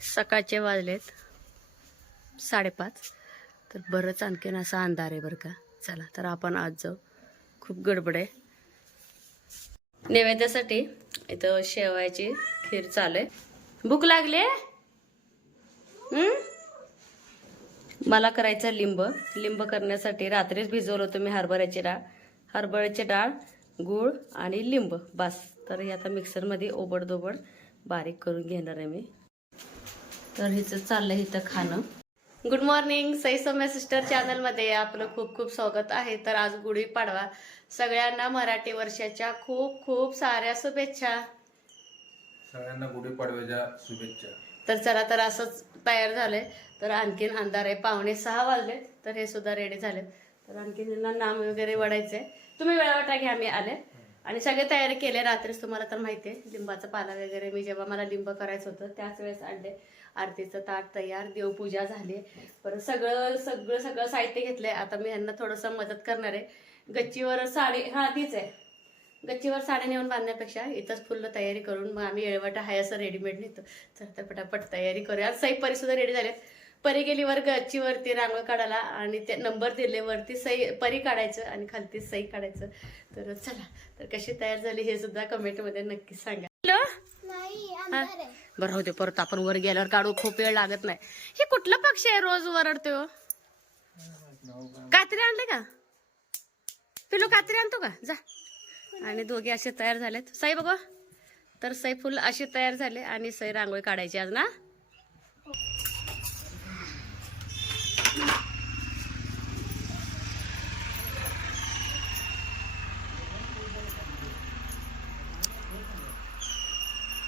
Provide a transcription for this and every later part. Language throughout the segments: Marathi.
सकाळचे वाजलेत. साडेपाच. तर बरंच आणखीन असा अंधार आहे बरं का. चला तर आपण आज जाऊ. खूप गडबड आहे. नैवेद्यासाठी इथं शेवायची खीर चालू आहे. भूक लागली आहे? मला करायचं लिंब. लिंब करण्यासाठी रात्रीच भिजवलं होतं मी हरभऱ्याची डाळ. हरभऱ्याची डाळ गूळ आणि लिंब. बस. तर हे आता मिक्सरमध्ये ओबडदोबड बारीक करून घेणार आहे मी. तर हिचं चाललंय इथं खाणं. Good morning Sai Saumya sister चॅनलमध्ये आपलं खूप खूप स्वागत आहे. तर आज गुढी पाडवा. सगळ्यांना मराठी वर्षाच्या खूप खूप साऱ्या शुभेच्छा. सगळ्यांना गुढीपाडव्याच्या शुभेच्छा. तर चला तर असंच तयार झालंय. तर आणखीन अंधार आहे पावणे सहा वाजले. तर हे सुद्धा रेडी झाले तर आणखीन यांना नाम वगैरे वडायचंय. तुम्ही वेळावटा घ्या मी आले. आणि सगळे तयारी केले. रात्रीच तुम्हाला तर माहिती आहे लिंबाचा पाला वगैरे मी जेव्हा मला लिंब करायचं होतं त्याच वेळेस आणले. आरतीचं ताट तयार देवपूजा झाली. परत सगळं सगळं सगळं साहित्य घेतलंय. आता मी यांना थोडंसं मदत करणार आहे. गच्चीवर साडी हा तीच आहे. गच्चीवर साड्या नेऊन बांधण्यापेक्षा इथंच फुल्ल तयारी करून मग आम्ही येळवट आहे असं रेडीमेड नेतो. तर तर पटापट तयारी करूया. आज सई परी सुद्धा रेडी झालेत परी गेली वर गच्चीवरती रांगोळ काढायला आणि ते नंबर दिले वरती सई परी काढायचं आणि खालती सई काढायचं. तर चला तर कशी तयार झाली हे सुद्धा कमेंटमध्ये नक्की सांगा. हॅलो? हा? बरं होते परत आपण वर गेल्यावर काढू खूप वेळ लागत नाही. हे कुठला पक्षी आहे रोज वरडतो हो? कात्री आणले का? पिलो कात्री आणतो का? जा. आणि दोघे असे तयार झालेत. साई बघा. तर सई फुल असे तयार झाले आणि सई रांगोळी काढायची आज ना?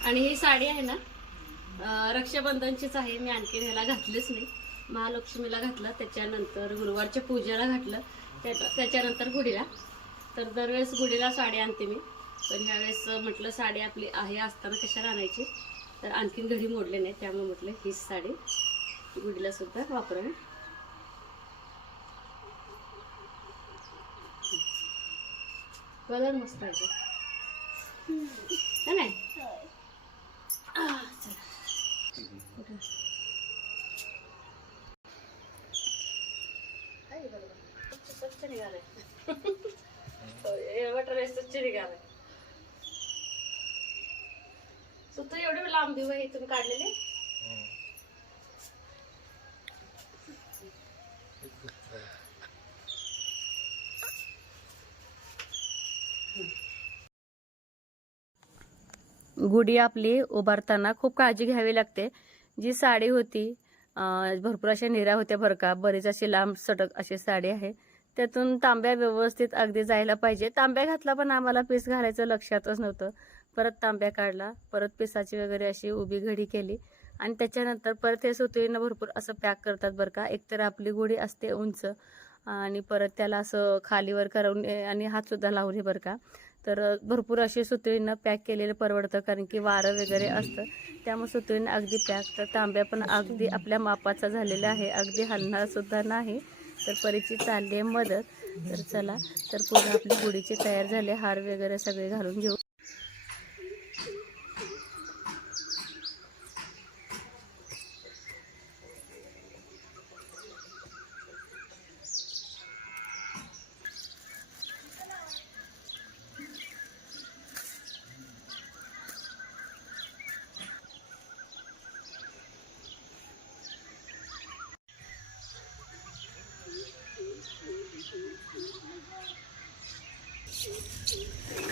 आणि ही साडी आहे ना रक्षाबंधनचीच आहे. मी आणखी ह्याला घातलीच नाही. महालक्ष्मीला घातलं. त्याच्यानंतर गुरुवारच्या पूजेला घातलं. त्या- त्याच्यानंतर गुढीला. तर दरवेळेस गुढीला साडी आणते मी. पण ह्यावेळेस म्हटलं साडी आपली आहे असताना कशाला आणायची? तर आणखीन घडी मोडले नाही. त्यामुळे म्हटलं हीच साडी गुढीला सुद्धा वापरावी. कलर मस्त आहे नाही चला. स्वच्छ- स्वच्छ सुद्धा एवढे लांब दिवस इथून तुम्ही काढलेले? गुढी आपली उभारताना खूप काळजी घ्यावी लागते. जी साडी होती भरपूर अशा निऱ्या होत्या बरं का. बरीच अशी लांब सडक अशी साडी आहे. त्यातून तांब्या व्यवस्थित अगदी जायला पाहिजे. तांब्या घातला पण आम्हाला पीस घालायचं लक्षातच नव्हतं. परत तांब्या काढला परत पिसाची वगैरे अशी उभी घडी केली. आणि त्याच्यानंतर परत हे सुतळीनं भरपूर असं पॅक करतात बरं का. एकतर आपली गुढी असते उंच आणि परत त्याला असं खालीवर करून आणि हातसुद्धा लावले बरं का. तर भरपूर असे सुतळीनं पॅक केलेलं परवडतं कारण की वारं वगैरे असतं. त्यामुळे सुतळीनं अगदी पॅक तर तांब्या पण अगदी आपल्या मापाचा झालेला आहे. अगदी हलणारसुद्धा नाही तर परीची चालली आहे मदत. तर चला तर पुढे आपली गुढीचे तयार झाले हार वगैरे सगळे घालून घेऊ.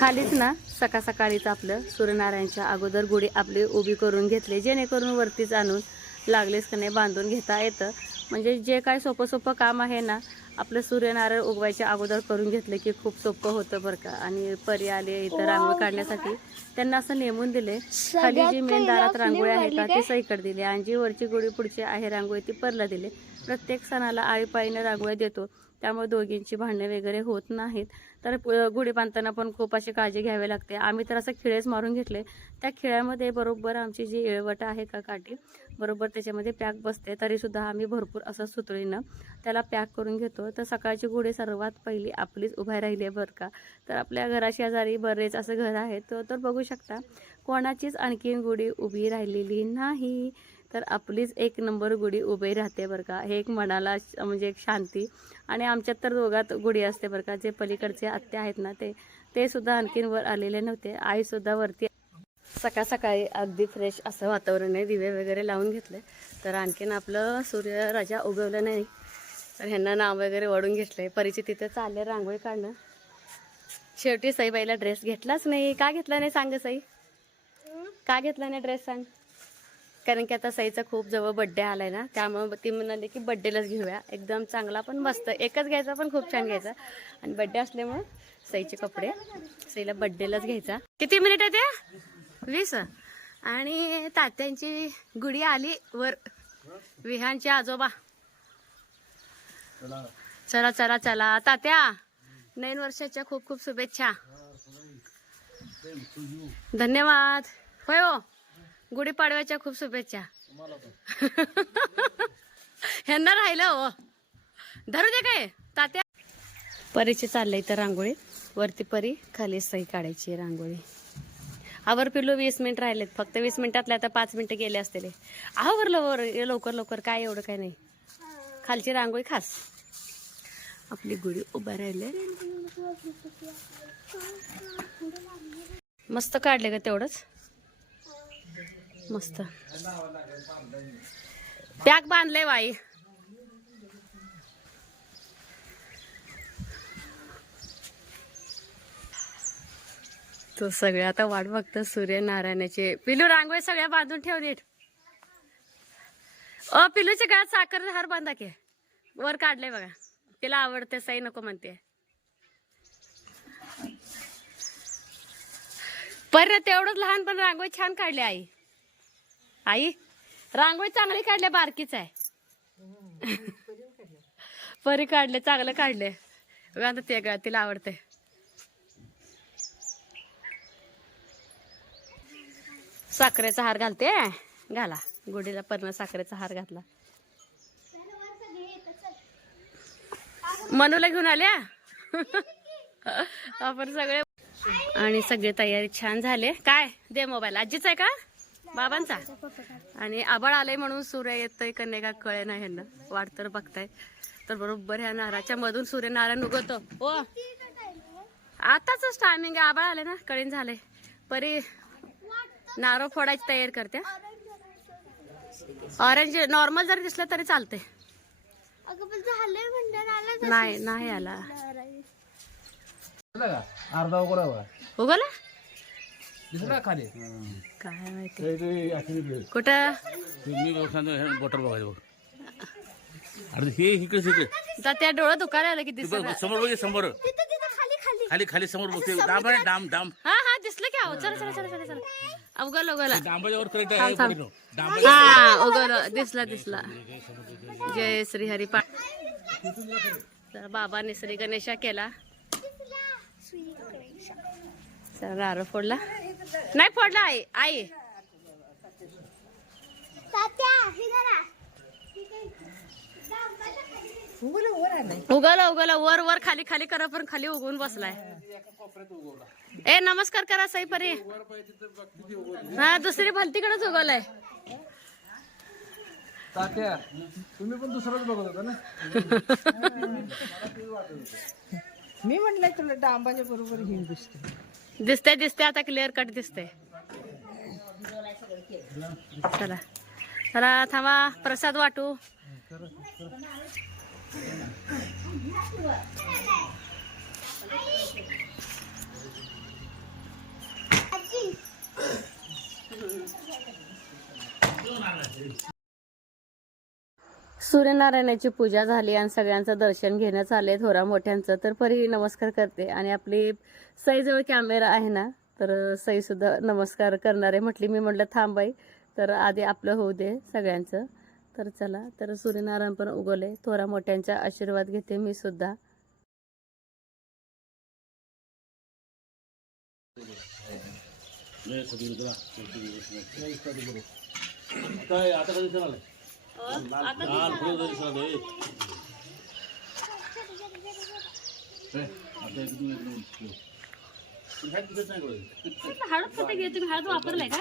खालीच ना सकाळ सकाळीच आपलं सूर्यनारायणच्या अगोदर गुढी आपली उभी करून घेतली जेणेकरून वरतीच आणून लागलेच का नाही बांधून घेता येतं. म्हणजे जे काय सोपं सोपं काम आहे ना आपलं सूर्यनारायण उगवायच्या अगोदर करून घेतलं की खूप सोपं होतं बरं का. आणि परी आले इथं रांगोळी काढण्यासाठी त्यांना असं नेमून दिले. खाली जी मेन दारात रांगोळी आहे का ती सईकड दिली. आणि जी वरची गुढी पुढची आहे रांगोळी ती परला दिली. प्रत्येक सणाला आळीपाळीनं रांगोळी देतो. त्यामुळे दोघींची भांडणे वगैरे होत नाहीत. तर गुढी बांधताना पण खूप अशी काळजी घ्यावी लागते. आम्ही तर असं खिळेच मारून घेतले. त्या खिळ्यामध्ये बरोबर आमची जी येळवट आहे का काठी बरोबर त्याच्यामध्ये पॅक बसते. तरीसुद्धा आम्ही भरपूर असं सुतळीनं त्याला पॅक करून घेतो. तर सकाळची गुढी सर्वात पहिली आपलीच उभा राहिली आहे बरं का. तर आपल्या घराशेजारी बरेच असं घर आहेत. तर बघू शकता कोणाचीच आणखीन गुढी उभी राहिलेली नाही. तर आपलीच एक नंबर गुढी उभी राहते बरं का. हे एक मनाला म्हणजे एक शांती. आणि आमच्यात तर दोघात गुढी असते बरं का. जे पलीकडचे आत्या आहेत ना ते ते सुद्धा आणखीन वर आलेले नव्हते. आईसुद्धा वरती सकाळ सकाळी अगदी फ्रेश असं वातावरण आहे दिवे वगैरे लावून घेतले. तर आणखीन आपलं सूर्यराजा उगवलं नाही. तर ह्यांना नाव वगैरे वाढून घेतलं आहे परिचित तिथे चालले रांगोळी काढणं. शेवटी सईबाईला ड्रेस घेतलाच नाही. का घेतला नाही? सांग साई सई. का घेतला नाही ड्रेस सांग? कारण की आता सईचा खूप जवळ बड्डे आलाय ना त्यामुळे ती म्हणाली की बड्डेलाच घेऊया. एकदम चांगला पण मस्त एकच घ्यायचा पण खूप छान घ्यायचा. आणि बड्डे असल्यामुळे सईचे कपडे सईला बड्डेलाच घ्यायचा. किती मिनिट आहे ते वीस. आणि तात्यांची गुढी आली वर विहानचे आजोबा. चला. चला चला तात्या नवीन वर्षाच्या खूप खूप शुभेच्छा. धन्यवाद. होय हो. गुढीपाडव्याच्या खूप शुभेच्छा. ह्यांना राहिलं हो. धरू दे काय? तात्या. परीची चाललंय तर रांगोळी. वरती परी खाली सही काढायची रांगोळी. आवर पिल्लू वीस मिनिट राहिलेत. फक्त वीस मिनिटातले आता पाच मिनिटं गेले असतील. आवर लवकर लवकर लवकर. काय एवढं काय नाही. खालची रांगोळी खास. आपली गुढी उभा राहिले मस्त काढले का तेवढंच. मस्त. पॅक बांधले बाई. तो सगळे आता वाट बघत सूर्यनारायणाचे. पिलू रांगोळी सगळ्या बांधून ठेव नीट. अ पिलूच्या गळ्यात साखर हार बांधा की. वर काढले बघा. तिला आवडते सई नको म्हणते. पर तेवढंच लहानपण रांगोळी छान काढली आई. आई रांगोळी चांगली काढली बारकीच आहे. परी काढले चांगलं काढले. आता ते ग- तिला आवडते साखरेचा हार घालते घाला. गुढीला पर्ण साखरेचा हार घातला. मनूला घेऊन आल्या? आपण सगळे आणि सगळे तयारी छान झाले. काय? दे मोबाईल. आजीच आहे का? बाबांचा. आणि आबाळ आलंय म्हणून सूर्य येतोय का नाही का कळे ना ह्यांना. वाट तर बघताय. तर बरोबर ह्या नाराच्या मधून सूर्यनारायण उगवतो हो. आताच टायमिंग आहे. आबाळ आले ना कळीन झाले परी नारळ फोडायची तयारी करते ऑरेंज नॉर्मल जरी दिसलं तरी चालते अगं पण झालंय म्हणलं आलं नाही नाही आला. अर्धा उघडा बघा. उगवला दिसला खाली? काय माहिती कुठं मी बघ सांगतो हे बॉटल बघायचं बघ अरे हे इकडे इकडे त्या डोळं दुखायला आलं की दिसत बघ समोर बघ समोर खाली खाली समोर बघते डांब आहे डांब डांब हा हा दिसलं की आहो. चला चला चला चला चला. उगवलं उगवलं डांबाच्या वर करेक्ट थांब. डांब हा उगवलं दिसला दिसला. जय श्री हरी पा तर बाबाने श्री गणेशा केला. चला नारळ फोडला. नाही फोडला आई आई. उगवलं उगवलं वर वर खाली खाली करा पण खाली उगवून बसलाय. ए नमस्कार करा सई परी. हा दुसरी भलतीकडेच उगवलाय. तात्या तुम्ही पण दुसराच बघत होता ना? मी म्हटलं तुला डांबाच्या बरोबर हिंद दिसते दिसते दिसते आता क्लिअर कट दिसते चला. चला थांबा प्रसाद वाटू. सूर्यनारायणाची पूजा झाली आणि सगळ्यांचं दर्शन घेणं चालले थोरा मोठ्यांचं तर परी नमस्कार करते. आणि आपली सईजवळ कॅमेरा आहे ना तर सईसुद्धा नमस्कार करणारे म्हटली मी म्हटलं थांबाई तर आधी आपलं होऊ दे सगळ्यांचं. तर चला तर सूर्यनारायण पण उगवले. थोरा मोठ्यांचा आशीर्वाद घेते मी सुद्धा. आता हळद कुठे घे तुम्ही हळद वापरलाय का?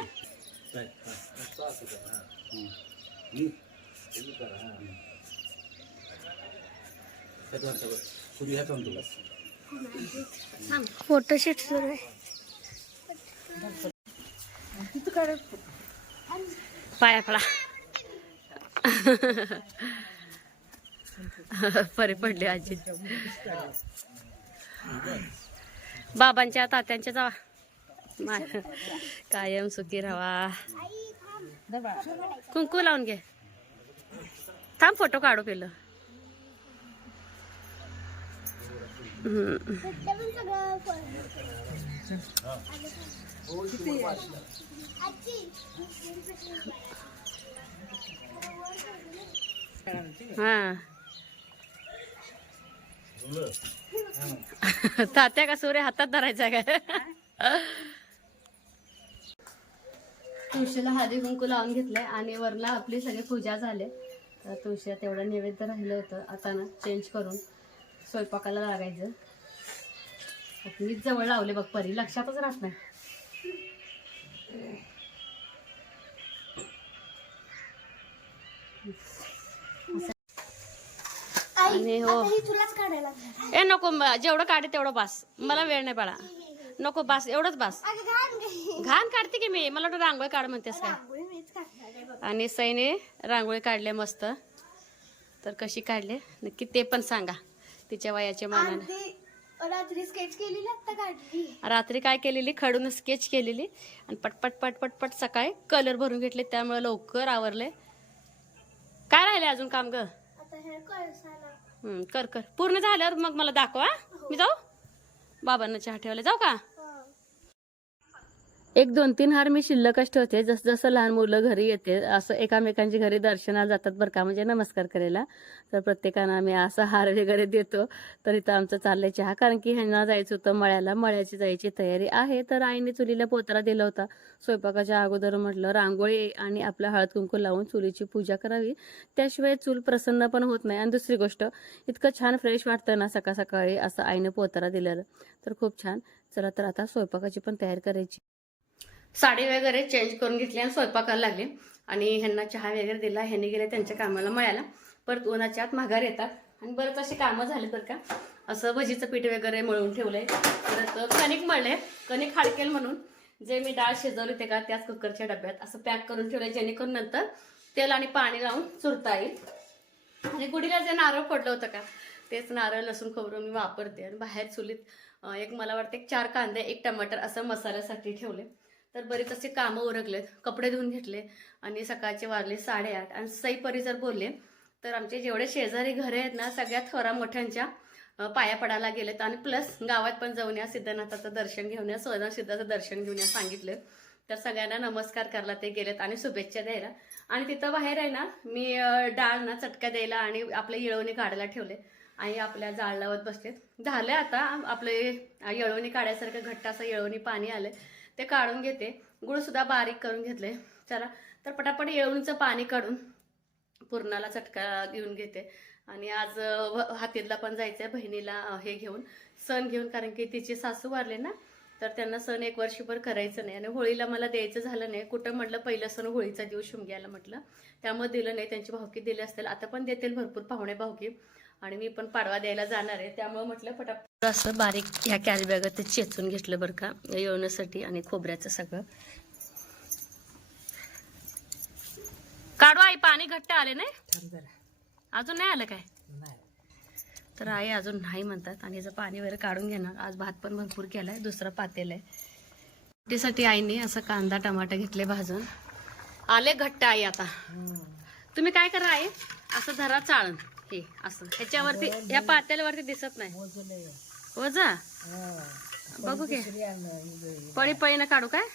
हा. फोटोशूट सुरू आहे पाया पडा बरे पडले आजी. बाबांच्या तात्यांच्या जावा. मा- कायम सुखी राहा. कुंकू लावून घे. थांब फोटो काढू पिलं हम्म. ते पण सगळं आजी हा. तात्या का सूर्य हातात धरायचा काय तुळशीला हळदी कुंकू लावून घेतलंय आणि वरला आपली सगळी पूजा झाली. तर तुळशीला तेवढं नैवेद्य राहिलं होतं. आता ना चेंज करून स्वयंपाकाला लागायचं. मीच जवळ लावले बघ परी. लक्षातच राहत नाही. आणि हो. ए नको जेवढं काढे तेवढं बास. मला वेळ नाही बाळा. नको बास एवढंच बास. घाण काढते की मी? मला वाटतं रांगोळी काढ म्हणतेस काय? आणि सईने रांगोळी काढले मस्त. तर कशी काढले? नक्की ते पण सांगा. तिच्या वयाच्या मानाने. रात्री स्केच केलेली रात्री काय केलेली? खडून स्केच केलेली. आणि पटपट पट पटपट सकाळी कलर भरून घेतले. त्यामुळे लवकर आवरले. काय राहिले अजून काम ग? हे कर कर पूर्ण झाल्यावर मग मला दाखवा मी जाऊ? बाबांना चहा ठेवले जाऊ का? एक दोन तीन हार मी शिल्लकच ठेवते. जसं जसं लहान मुलं घरी येते असं एकामेकांची घरी दर्शनाला जातात बरं का. म्हणजे नमस्कार करायला. तर प्रत्येकानं आम्ही असा हार वगैरे देतो. तर इथं आमचं चाललंय चहा. कारण की ह्यांना जायचं होतं मळ्याला. मळ्याची जायची तयारी आहे. तर आईने चुलीला पोतरा दिला होता. स्वयंपाकाच्या अगोदर म्हटलं रांगोळी आणि आपलं हळद कुंकू लावून चुलीची पूजा करावी. त्याशिवाय चूल प्रसन्न पण होत नाही. आणि दुसरी गोष्ट इतकं छान फ्रेश वाटतं ना सकाळ सकाळी असं आईने पोतरा दिलेलं. तर खूप छान. चला तर आता स्वयंपाकाची पण तयारी करायची. साडी वगैरे चेंज करून घेतली आणि स्वयंपाकाला लागले. आणि ह्यांना चहा वगैरे दिला ह्यांनी गेले त्यांच्या कामाला मळ्याला. परत उन्हाच्या आत माघार येतात. आणि बरंच अशी कामं झाली तर का. असं भजीचं पीठ वगैरे मळून ठेवलंय. परत कणिक मळले कणिक हाडकेल म्हणून जे मी डाळ शिजवली ते का त्याच कुकरच्या डब्यात असं पॅक करून ठेवलंय. जेणेकरून नंतर तेल आणि पाणी लावून चुरता येईल. आणि गुढीला जे नारळ पडलं होतं का तेच नारळ लसूण खोबरं मी वापरते. आणि बाहेर चुलीत एक मला वाटतं एक चार कांदे एक टमाटर असं मसाल्यासाठी ठेवले. तर बरेच असे कामं उरकलेत कपडे धुवून घेतले आणि सकाळचे वाजले साडेआठ. आणि सई जर बोलले तर आमचे जेवढे शेजारी घरे आहेत ना सगळ्या थोरा मोठ्यांच्या पाया पडायला गेलेत. आणि प्लस गावात पण जाऊन या सिद्धनाथाचं दर्शन घेऊन या सोना सिद्धाचं दर्शन घेऊन या सांगितलं. तर सगळ्यांना नमस्कार करायला ते गेलेत आणि शुभेच्छा द्यायला. आणि तिथं बाहेर आहे ना मी डाळ ना चटका द्यायला आणि आपले येळवणी काढायला ठेवले. आई आपल्या जाळ लावत बसलेत. झाले आता आपले येळवणी काढायसारखं घट्ट असं येळवणी पाणी आलं ते काढून घेते. गुळसुद्धा बारीक करून घेतले चला तर पटापट येळवणीचं पाणी काढून पूर्णाला चटका घेऊन घेते. आणि आज हातीला व- हातीतला पण बहिणीला हे घेऊन सण घेऊन कारण की तिचे सासू वारले ना तर त्यांना सण एक वर्षभर करायचं नाही. आणि होळीला मला द्यायचं झालं नाही. कुठं म्हटलं पहिलं सण होळीचा दिवस शिमग्याला म्हटलं. त्यामुळे दिलं नाही. त्यांची भावकी दिली असतील. आता पण देतील भरपूर पाहुणे भावकी. आणि मी पण पाडवा द्यायला जाणार आहे. त्यामुळे म्हटलं पटापट असं बारीक ह्या कॅरी बॅग ते चेचून घेतलं बरं का येवण्यासाठी आणि खोबऱ्याचं सगळं. काढू आई पाणी घट्ट आले नाही? अजून नाही आलं काय? तर आई अजून नाही म्हणतात आणि याचं पाणी वगैरे काढून घेणार. आज भात पण भरपूर केलाय दुसरं पातेल आहे. त्यासाठी आईने असं कांदा टमाटर घेतले भाजून. आले घट्ट आई आता. तुम्ही काय करा आई? असं धरा चाळण. हे असं. ह्याच्यावरती या पातेल्यावरती दिसत नाही. वजा? बघू घे पळी पळीनं काढू काय?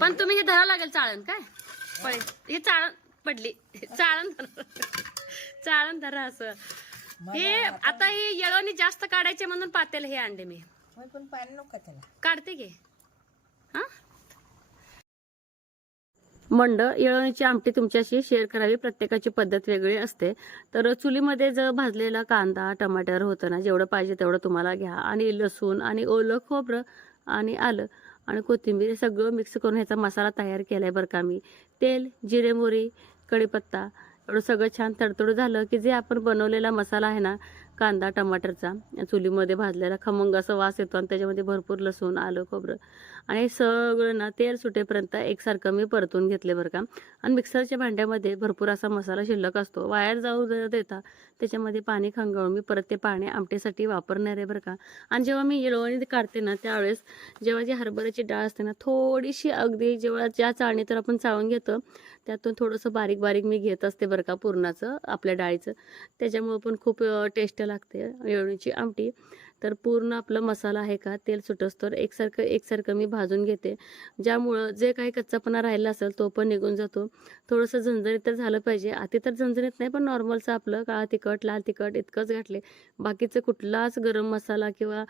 पण तुम्ही हे धरा लागेल चाळण काय? पळी. ही चाळण पडली. चाळण धरा. चाळण धरा असं. हे आता ही येळवणी जास्त काढायचे म्हणून पातेल हे आणले मी. होय, पण पाणी नको त्याला? काढते घे हा? मंड येळणीची आमटी तुमच्याशी शेअर करावी. प्रत्येकाची पद्धत वेगळी असते. तर चुलीमध्ये जर भाजलेला कांदा टमाटर होतं ना जेवढं पाहिजे तेवढं तुम्हाला घ्या. आणि लसूण आणि ओलं खोबरं आणि आलं आणि कोथिंबीर हे सगळं मिक्स करून ह्याचा मसाला तयार केला आहे बरं का मी. तेल जिरे मोरी कढीपत्ता एवढं सगळं छान तडतड झालं की जे आपण बनवलेला मसाला आहे ना कांदा टमाटरचा चुलीमध्ये भाजलेला खमंग असा वास येतो आणि त्याच्यामध्ये भरपूर लसूण आलं खोबरं आणि सगळं ना तेल सुटेपर्यंत एकसारखं मी परतून घेतले बरं का. आणि मिक्सरच्या भांड्यामध्ये भरपूर असा मसाला शिल्लक असतो. वायर जाऊ देता त्याच्यामध्ये पाणी खंगाळून मी परत ते पाणी आमटीसाठी वापरणार आहे बरं का. आणि जेव्हा मी येळवणी काढते ना त्यावेळेस जेव्हा जी हरभऱ्याची डाळ असते ना थोडीशी अगदी जेव्हा ज्या चाळणी तर आपण चाळून घेतो त्यातून थोडंसं बारीक बारीक मी घेत असते बरं का पुरणाचं आपल्या डाळीचं. त्याच्यामुळं पण खूप टेस्ट लागते येळणीची आमटी. तर पूर्ण आपला मसाला आहे का तेल सुटस्तोर एकसारखं एकसारखं मी भाजून घेते. ज्यामुळं जे काही कच्चापणा राहिला असेल तो पण निघून जातो. थोडंसं झणझणीत तर झालं पाहिजे. आधी तर झणझणीत नाही पण नॉर्मलचं आपलं काळा तिखट लाल तिखट इतकंच घातले. बाकीचं कुठलाच गरम मसाला किंवा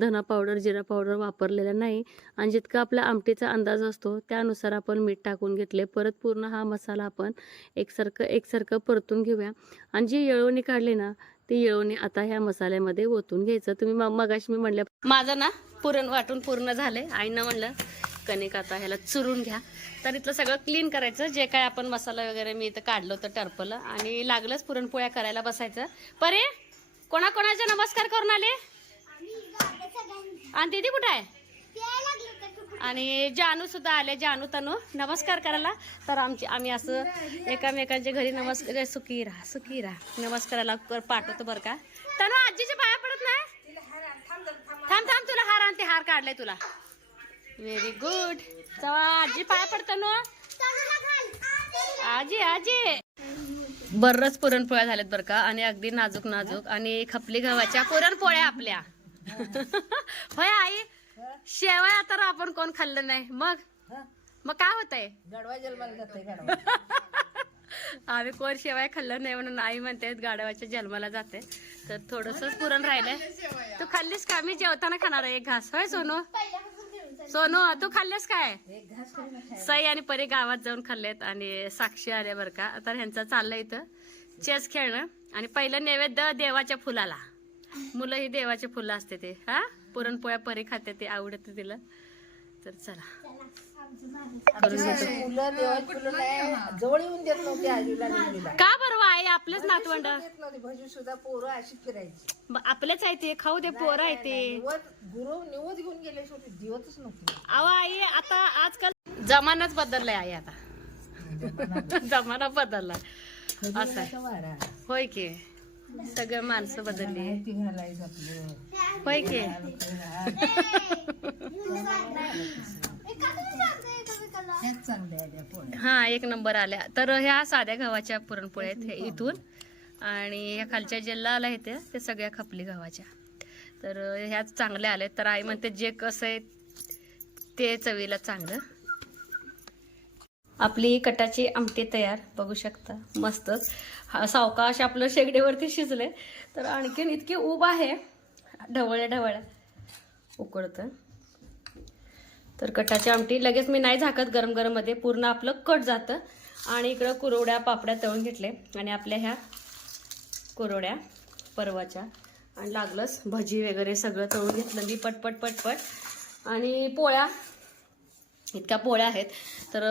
धना पावडर जिरा पावडर वापरलेला नाही. आणि जितका आपला आमटीचा अंदाज असतो त्यानुसार आपण मीठ टाकून घेतले. परत पूर्ण हा मसाला आपण एकसारखं एकसारखं परतून घेऊया. आणि जी येळवणी काढली ना ती येळवणी आता ह्या मसाल्यामध्ये ओतून घ्यायचं. तुम्ही मग मगाशी मी म्हणलं माझं ना पुरण वाटून पूर्ण झालंय. आईनं म्हणलं कणिक आता ह्याला चुरून घ्या. तर इथलं सगळं क्लीन करायचं. जे काय आपण मसाला वगैरे मी इथं काढलं होतं टर्पलं. आणि लागलंच पुरणपोळ्या करायला बसायचं. परे कोणाकोणाचे नमस्कार करून आले? आणि दीदी कुठं आहे? आणि जानू सुद्धा आले जानू तनू नमस्कार करायला. तर आमची आम्ही असं एकामेकांच्या घरी नमस्कार सुखी राहा सुखी राहा. नमस्काराला पाठवतो बरं का. तनू आजीच्या पाया पडत नाही? थांब थांब तुला हार आणते हार काढलाय तुला. व्हेरी गुड चवा आजी पाया पडतो ना आजी आजी. बरंच पुरणपोळ्या झाल्यात बरं का. आणि अगदी नाजूक नाजूक आणि खपली गव्हाच्या पुरणपोळ्या आपल्या. होय आई? शेवया तर आपण कोण खाल्लं नाही. मग? मग काय होतंय? गडवा जन्माला जाते आम्ही कोण शेवाय खाल्लं नाही म्हणून आई म्हणते गाडवाच्या जन्माला जाते. तर थोडस पुरण राहिलंय. तू खाल्लीस का? मी जेवताना खाणार आहे एक घास. होय सोनू? सोनू तू खाल्लेस काय. सई आणि परी गावात जाऊन खाल्लेत आणि साक्षी आल्या बरं का. तर ह्यांचं चाललंय इथं. चेस खेळणं. आणि पहिलं नैवेद्य देवाच्या फुलाला. मुलं ही देवाचे फुलं असते ते. हा? पुरणपोळ्या परी खाते ते आवडते तिला. तर चला. जवळ येऊन देत नव्हते आजीला का बरं आई आपलेच नातवंड? भजी सुद्धा पोरं अशी फिरायची. आपलेच आहे ते. खाऊ दे पोरं आहे ते. गुरु निवत घेऊन गेले शेवटी दिवतच नव्हते. अहो आई आता आजकाल जमानाच बदललाय आई आता. जमाना. बदलला असं आहे. होय की. सगळं माणसं बदलली होय की? हा एक नंबर आल्या. तर ह्या साध्या गव्हाच्या पुरणपोळ्या आहेत हे इथून. आणि ह्या खालच्या ज्या लाल आहेत ते सगळ्या खपली गव्हाच्या. तर ह्या चांगल्या आल्या तर आई म्हणते जे कसं आहे ते चवीला चांगलं. आपली कटाची आमटी तयार बघू शकता. मस्त. हा सावकाश आपलं शेगडीवरती शिजले तर आणखीन इतकी ऊब आहे. ढवळ्या ढवळ्या. उकळतं तर कटाची आमटी लगेच मी नाही झाकत गरम गरममध्ये पूर्ण आपलं कट जातं. आणि इकडं कुरवड्या पापड्या तळून घेतले. आणि आपल्या ह्या कुरवड्या परवाच्या. आणि लागलंच भजी वगैरे सगळं तळून घेतलं. मी पटपट पटपट. आणि पोळ्या. इतक्या पोळ्या आहेत. तर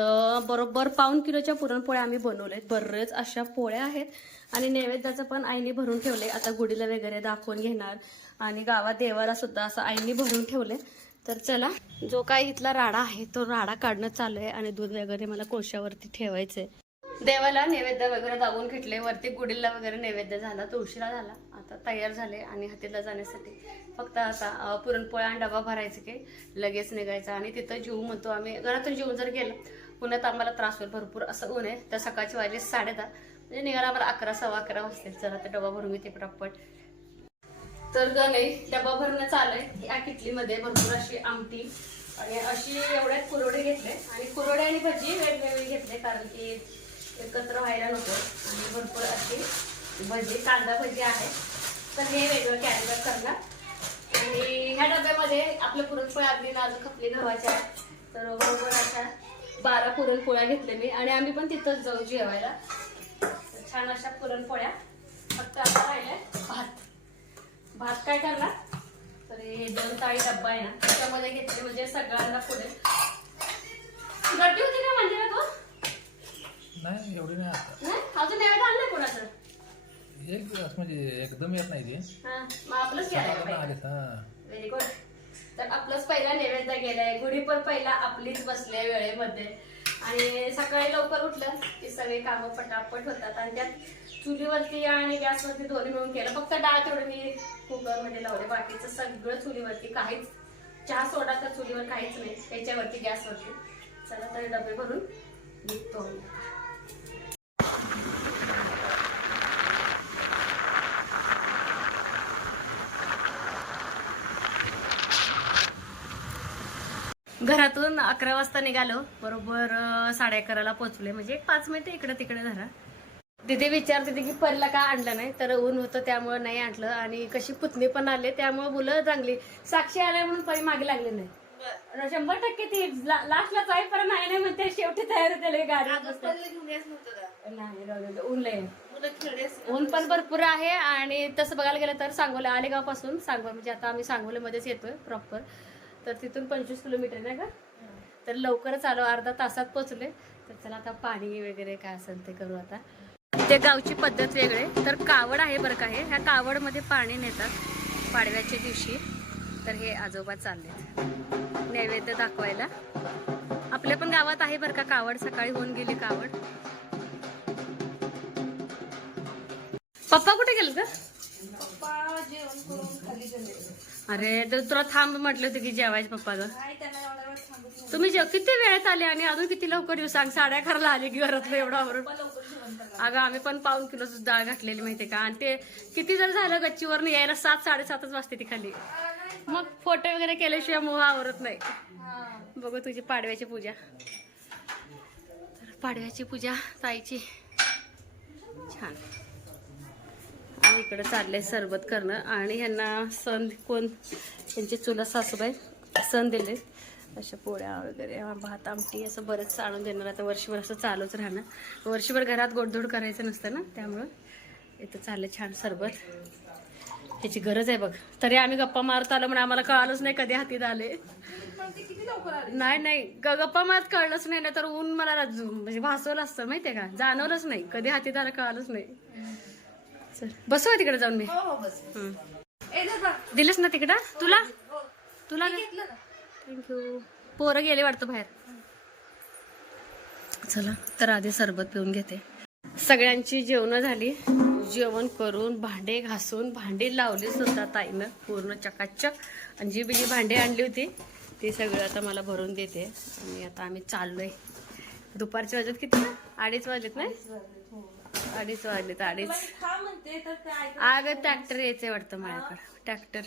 बरोबर पाऊन किलोच्या पुरणपोळ्या आम्ही बनवल्या आहेत बरेच अशा पोळ्या आहेत. आणि नैवेद्याचं पण आईने भरून ठेवले आता गुढीला वगैरे दाखवून घेणार. आणि गावात देवाला सुद्धा असं आईने भरून ठेवले तर चला जो काही इथला राडा आहे तो राडा काढणं चालू आहे आणि दूध वगैरे मला कोळशावरती ठेवायचंय. देवाला नैवेद्य वगैरे दाबून घेतले वरती गुढीला वगैरे नैवेद्य झाला तुळशीला झाला. आता तयार झाले आणि हत्तीला जाण्यासाठी. फक्त आता पुरणपोळ्या आणि डबा भरायचा की लगेच निघायचा आणि तिथं जेवू म्हणतो आम्ही. घरातून जेवून जर गेलं पुण्यात आम्हाला त्रास होईल भरपूर असं ऊन आहे. तर सकाळची वाजले साडेदहा. म्हणजे निघायला आम्हाला अकरा सव्वा अकरा वाजतील जरा तर डबा भरून घेते पटापट. तर गणे डबा भरणं चाललंय. या किटलीमध्ये भरपूर अशी आमटी आणि अशी एवढ्यात कुरवडे घेतले. आणि कुरवडे आणि भजी वेगवेगळी घेतले कारण की एकत्र व्हायला नको. आणि भरपूर अशी भजी कांदा भजी आहे. तर हे वेगळं कॅरीबॅग करणार. आणि ह्या डब्यामध्ये आपल्या पुरणपोळ्या अगदी नाजूक खपली गव्हाच्या. तर बरोबर अशा बारा पुरणपोळ्या घेतल्या मी आणि आम्ही पण तिथंच जाऊ जेवायला. छान अशा पुरणपोळ्या. फक्त आता राहिल्या भात. भात काय करणार? तर हे दोन ताळी डब्बा आहे ना त्याच्यामध्ये घेतले म्हणजे सगळ्यांना पुढे. गर्दी होती का मंदिरात हो? नाही एवढी नाही आता. नाही? अजून आणलं कोणाचं? एक म्हणजे एकदम येत नाही ते. हा मग आपलंच? हा. व्हेरी गुड तर आपलंच पहिला नैवेद्य गेलाय. गुढी पण पहिला आपलीच बसल्या वेळेमध्ये. आणि सकाळी लवकर उठलं की सगळे कामं पटापट होतात. आणि त्यात चुलीवरती आणि गॅसवरती दोन्ही मिळून केलं. फक्त डाळ तेवढं मी कुकरमध्ये लावले. बाकीचं सगळं चुलीवरती. काहीच चहा सोडा तर चुलीवर काहीच नाही. त्याच्यावरती गॅसवरती. चला तर डबे भरून निघतो घरातून अकरा वाजता निघालो. बरोबर साडे अकराला पोहोचले म्हणजे एक पाच मिनिटं इकडे तिकडे धरा. तिथे विचारते की परला का आणलं नाही? तर ऊन होतं त्यामुळं नाही आणलं. आणि कशी पुतणी पण आले त्यामुळे मुलं चांगली साक्षी आल्या म्हणून परी मागे लागले नाही. शंभर टक्के ती लास्टला जाईपर्यंत नाही नाही म्हणते. शेवटी तयार होते गाडी नाही ऊन लय. ऊन पण भरपूर आहे. आणि तसं बघायला गेलं तर सांगोला आलेगावपासून सांगोला. म्हणजे आता आम्ही सांगोल्यामध्येच येतोय प्रॉपर तर तिथून पंचवीस किलोमीटर नाही का तर लवकरच आलो अर्धा तासात पोचले तर चला आता पाणी वगैरे काय असेल ते करू आता. ते गावची पद्धत वेगळे. तर कावड आहे बरं का हे. ह्या कावडमध्ये पाणी नेतात पाडव्याच्या दिवशी. तर हे आजोबा चालले नैवेद्य दाखवायला. आपल्या पण गावात आहे बरं का कावड? सकाळी होऊन गेली कावड. पप्पा कुठे गेले. का अरे तर तुला थांब म्हटलं होतं की जेवायचे पप्पा ग तुम्ही जेव किती वेळेत आले आणि अजून किती लवकर येऊ सांग? साड्या अकराला आली की घरातलं एवढं आवरून. अगं आम्ही पण पाऊन किलो डाळ घातलेली माहितीये का? आणि ते किती जर झालं गच्चीवरून यायला सात साडेसातच वाजते ती खाली. मग फोटो वगैरे केल्याशिवाय मोह आवरत नाही. बघू तुझी पाडव्याची पूजा. तर पाडव्याची पूजा ताईची. छान. आणि इकडे चाललंय सरबत करणं. आणि ह्यांना सण कोण? त्यांचे चुला सासूबाई सण दिले. अशा पोळ्या वगैरे भात आमटी असं बरंच आणून देणार. आता वर्षभर असं चालूच राहणार. वर्षभर घरात गोडधोड करायचं नसतं ना त्यामुळं इथं चाललं छान सरबत. त्याची गरज आहे बघ. तरी आम्ही गप्पा मारत आलो म्हणून आम्हाला कळालंच नाही कधी हातीत आले नाही नाही. ग- गप्पा मारत कळलंच नाही ना तर ऊन मला म्हणजे भासवलं असतं माहितीये का? जाणवलंच नाही. कधी हातीत आलं कळालंच नाही. बसू का तिकडे जाऊन मी? हो हो. दिलंस ना तिकडं? तुला? हो. तुला ना. थँक्यू पोरं गेले वाटतं बाहेर. चला तर आधी सरबत पिऊन घेते. सगळ्यांची जेवणं झाली. जेवण करून भांडे घासून भांडी लावली सुद्धा ताईनं पूर्ण चकाचक. आणि जी बिजी भांडी आणली होती ती सगळं आता मला भरून देते. आणि आता आम्ही चाललोय. दुपारच्या वाजत किती? ना? अडीच वाजलेत. नाही अडीच अडीच. म्हणते तर ऐकत अगं ट्रॅक्टर यायचंय वाटतं माझ्याकडे. ट्रॅक्टर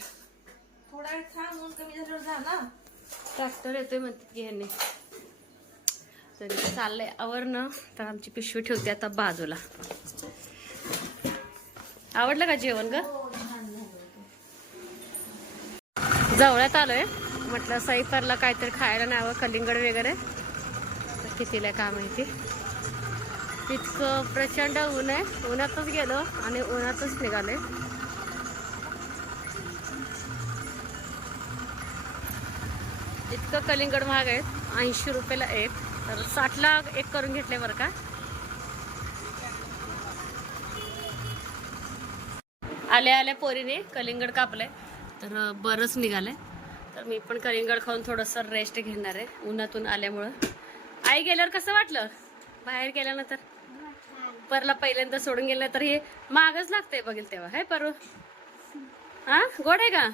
थोडा ना. ट्रॅक्टर येतोय म्हणतात की ह्यांनी. तरी चाललंय आवरणं. तर आमची पिशवी ठेवते आता बाजूला. आवडलं का जेवण ग? जवळ्यात आलोय. म्हटलं सईपरला काहीतरी खायला न्यावं कलिंगड वगैरे. तर कितीला काय माहिती? इतकं प्रचंड ऊन आहे. उन्हातच गेलो आणि उन्हातच निघाले. इतकं कलिंगड महाग आहेत ऐंशी रुपयाला एक. तर साठला एक करून घेतले बरं का. आल्या आल्या पोरीने. कलिंगड कापले तर बरंच निघाले तर मी पण कलिंगड खाऊन थोडंसं रेस्ट घेणार आहे. उन्हातून आल्यामुळं. आई गेल्यावर कसं वाटलं? बाहेर गेल्यानंतर? परला पहिल्यांदा सोडून गेलं तर हे मागच लागतंय बघेल तेव्हा. हाय परू. हा? गोड आहे का?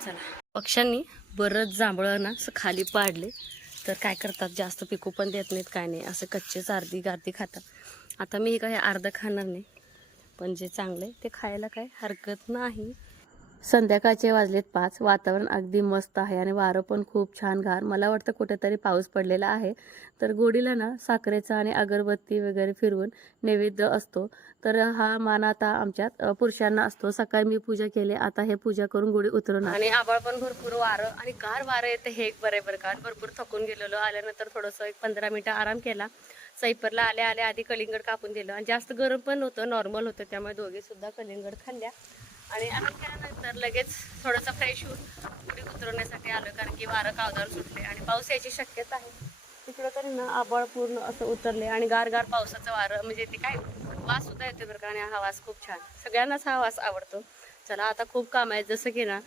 चला. पक्ष्यांनी बरंच जांभळं ना असं खाली पाडले. तर काय करतात? जास्त पिकू पण देत नाहीत काय नाही. असं कच्चेच अर्धी गार्धी खातात. आता मी हे अर्धं खाणार नाही. पण जे चांगलं आहे ते खायला काय हरकत नाही. संध्याकाळचे वाजलेत पाच. वातावरण अगदी मस्त आहे आणि वारं पण खूप छान घार मला वाटतं कुठेतरी पाऊस पडलेला आहे. तर गोडीला ना साखरेचा आणि अगरबत्ती वगैरे फिरवून नैवेद्य असतो. तर हा मान आता आमच्यात पुरुषांना असतो. सकाळी मी पूजा केली आता हे पूजा करून गोडी उतरून आणि आबाळ पण भरपूर वारं आणि गार वारं येते हे एक बरं बरं का. भरपूर थकून गेलेलो. आल्यानंतर थोडंसं एक पंधरा मिनिटं आराम केला. सैपरला आल्या आल्या आधी कलिंगड कापून दिलं. आणि जास्त गरम पण होतं नॉर्मल होतं. त्यामुळे दोघे सुद्धा कलिंगड खाल्ल्या. आणि आराम त्यानंतर लगेच थोडंसं फ्रेश होऊन उडी उतरवण्यासाठी आलो कारण की वारं कावदार सुटले आणि पाऊस यायची शक्यता आहे. तिकडं तरी ना आबळ पूर्ण असं उतरले आणि गार गार पावसाचं वारं म्हणजे ते काय वास सुद्धा येते बरं का आणि हा वास खूप छान. सगळ्यांनाच हा वास आवडतो. चला आता खूप काम आहे जसं की ना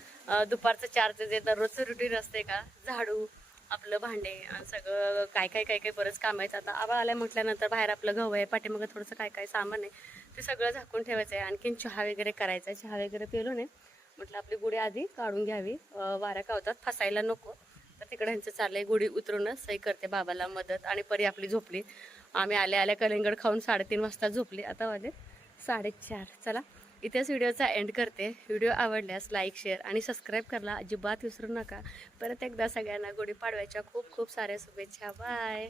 दुपारचं चारचं जे दररोजचं रुटीन असते का झाडू आपलं भांडे आणि सगळं काय काय काय काय बरंच काम आहेत. आता आबा आल्या म्हटल्यानंतर बाहेर आपलं गहू आहे पाठीमागं थोडंसं काय काय सामान आहे ते सगळं झाकून ठेवायचं आहे. आणखीन चहा वगैरे करायचा आहे. चहा वगैरे पिलो नाही. म्हटलं आपली गुढी आधी काढून घ्यावी. अं, वाऱ्या कावतात. फसायला नको. तर तिकडे ह्यांचं चाललंय गुढी उतरूनच सही करते बाबाला मदत. आणि परी आपली झोपली. आम्ही आल्या आल्या कलिंगड खाऊन साडेतीन वाजता झोपली. आता वाजे साडेचार. चला इथेच व्हिडिओचा एंड करते. व्हिडिओ आवडल्यास लाईक शेअर आणि सबस्क्राईब करायला अजिबात विसरू नका. परत एकदा सगळ्यांना गुढीपाडव्याच्या खूप खूप साऱ्या शुभेच्छा. बाय